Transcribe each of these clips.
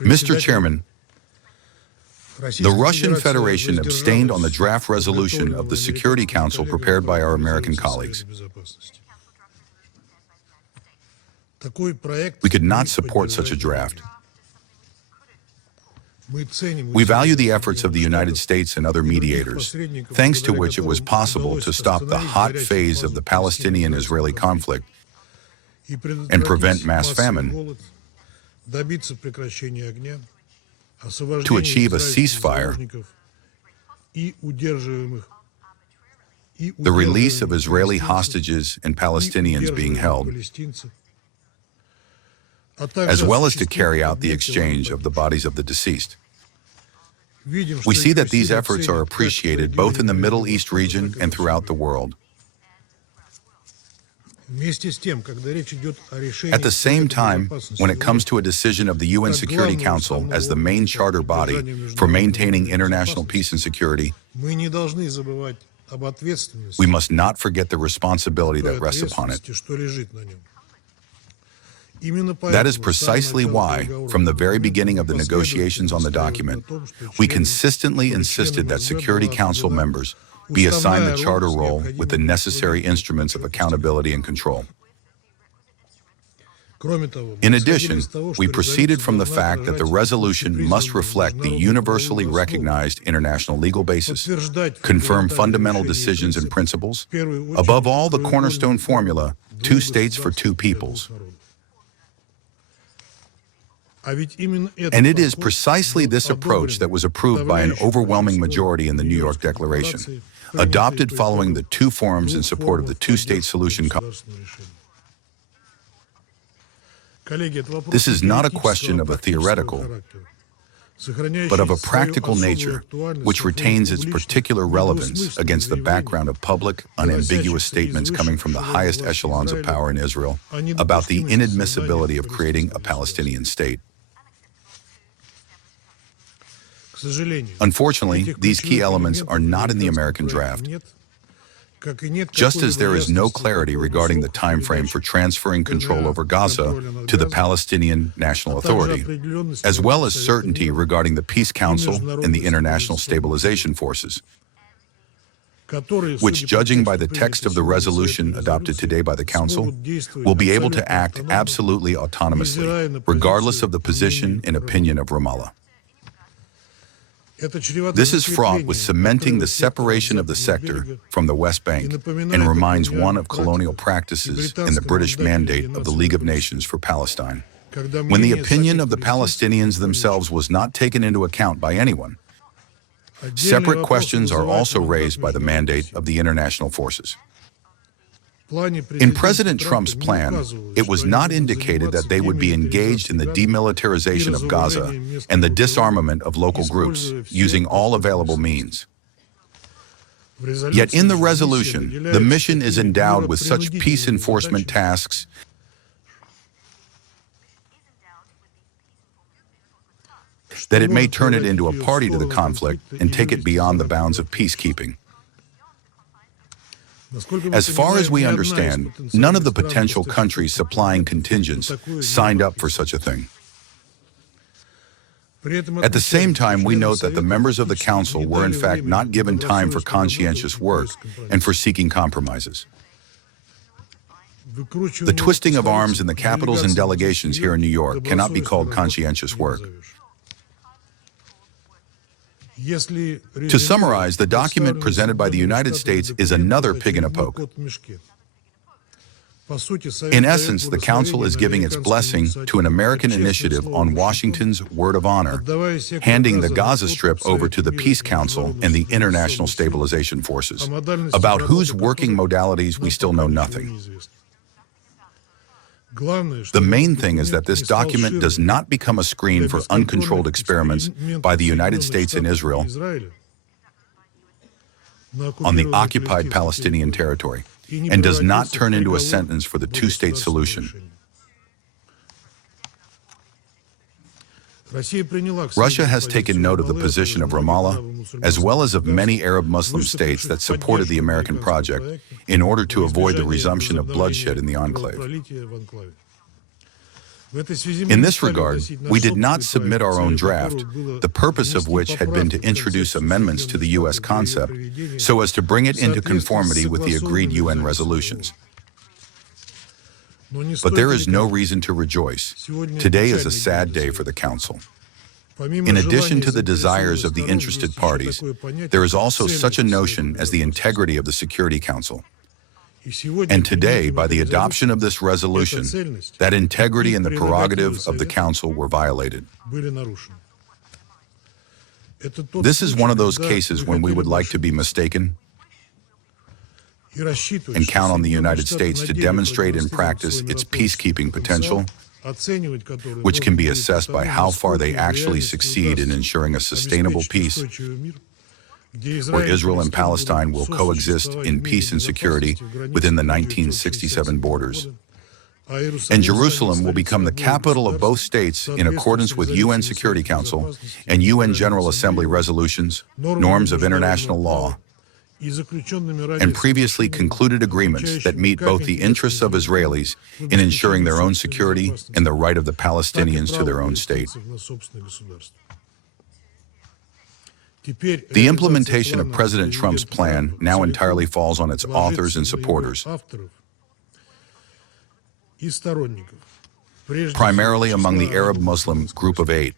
Mr. Chairman, the Russian Federation abstained on the draft resolution of the Security Council prepared by our American colleagues. We could not support such a draft. We value the efforts of the United States and other mediators, thanks to which it was possible to stop the hot phase of the Palestinian-Israeli conflict and prevent mass famine, to achieve a ceasefire, the release of Israeli hostages and Palestinians being held, as well as to carry out the exchange of the bodies of the deceased. We see that these efforts are appreciated both in the Middle East region and throughout the world. At the same time, when it comes to a decision of the UN Security Council as the main charter body for maintaining international peace and security, we must not forget the responsibility that rests upon it. That is precisely why, from the very beginning of the negotiations on the document, we consistently insisted that Security Council members be assigned the charter role with the necessary instruments of accountability and control. In addition, we proceeded from the fact that the resolution must reflect the universally recognized international legal basis, confirm fundamental decisions and principles, above all the cornerstone formula, 2 states for 2 peoples. And it is precisely this approach that was approved by an overwhelming majority in the New York Declaration, adopted following the 2 forums in support of the 2-state solution. This is not a question of a theoretical, but of a practical nature, which retains its particular relevance against the background of public, unambiguous statements coming from the highest echelons of power in Israel about the inadmissibility of creating a Palestinian state. Unfortunately, these key elements are not in the American draft. Just as there is no clarity regarding the time frame for transferring control over Gaza to the Palestinian National Authority, as well as certainty regarding the Peace Council and the International Stabilization Forces, which, judging by the text of the resolution adopted today by the Council, will be able to act absolutely autonomously, regardless of the position and opinion of Ramallah. This is fraught with cementing the separation of the sector from the West Bank and reminds one of colonial practices in the British mandate of the League of Nations for Palestine, when the opinion of the Palestinians themselves was not taken into account by anyone. Separate questions are also raised by the mandate of the international forces. In President Trump's plan, it was not indicated that they would be engaged in the demilitarization of Gaza and the disarmament of local groups, using all available means. Yet in the resolution, the mission is endowed with such peace enforcement tasks that it may turn it into a party to the conflict and take it beyond the bounds of peacekeeping. As far as we understand, none of the potential countries supplying contingents signed up for such a thing. At the same time, we note that the members of the Council were in fact not given time for conscientious work and for seeking compromises. The twisting of arms in the capitals and delegations here in New York cannot be called conscientious work. To summarize, the document presented by the United States is another pig in a poke. In essence, the Council is giving its blessing to an American initiative on Washington's word of honor, handing the Gaza Strip over to the Peace Council and the International Stabilization Forces, about whose working modalities we still know nothing. The main thing is that this document does not become a screen for uncontrolled experiments by the United States and Israel on the occupied Palestinian territory, and does not turn into a sentence for the 2-state solution. Russia has taken note of the position of Ramallah, as well as of many Arab Muslim states that supported the American project, in order to avoid the resumption of bloodshed in the enclave. In this regard, we did not submit our own draft, the purpose of which had been to introduce amendments to the U.S. concept so as to bring it into conformity with the agreed UN resolutions. But there is no reason to rejoice. Today is a sad day for the Council. In addition to the desires of the interested parties, there is also such a notion as the integrity of the Security Council. And today, by the adoption of this resolution, that integrity and the prerogative of the Council were violated. This is one of those cases when we would like to be mistaken and count on the United States to demonstrate in practice its peacekeeping potential, which can be assessed by how far they actually succeed in ensuring a sustainable peace, where Israel and Palestine will coexist in peace and security within the 1967 borders. And Jerusalem will become the capital of both states in accordance with UN Security Council and UN General Assembly resolutions, norms of international law, and previously concluded agreements that meet both the interests of Israelis in ensuring their own security and the right of the Palestinians to their own state. The implementation of President Trump's plan now entirely falls on its authors and supporters, primarily among the Arab Muslim Group of Eight.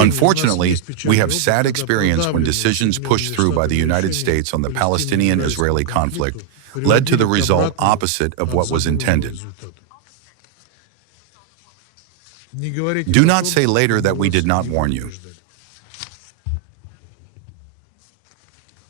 Unfortunately, we have sad experience when decisions pushed through by the United States on the Palestinian-Israeli conflict led to the result opposite of what was intended. Do not say later that we did not warn you.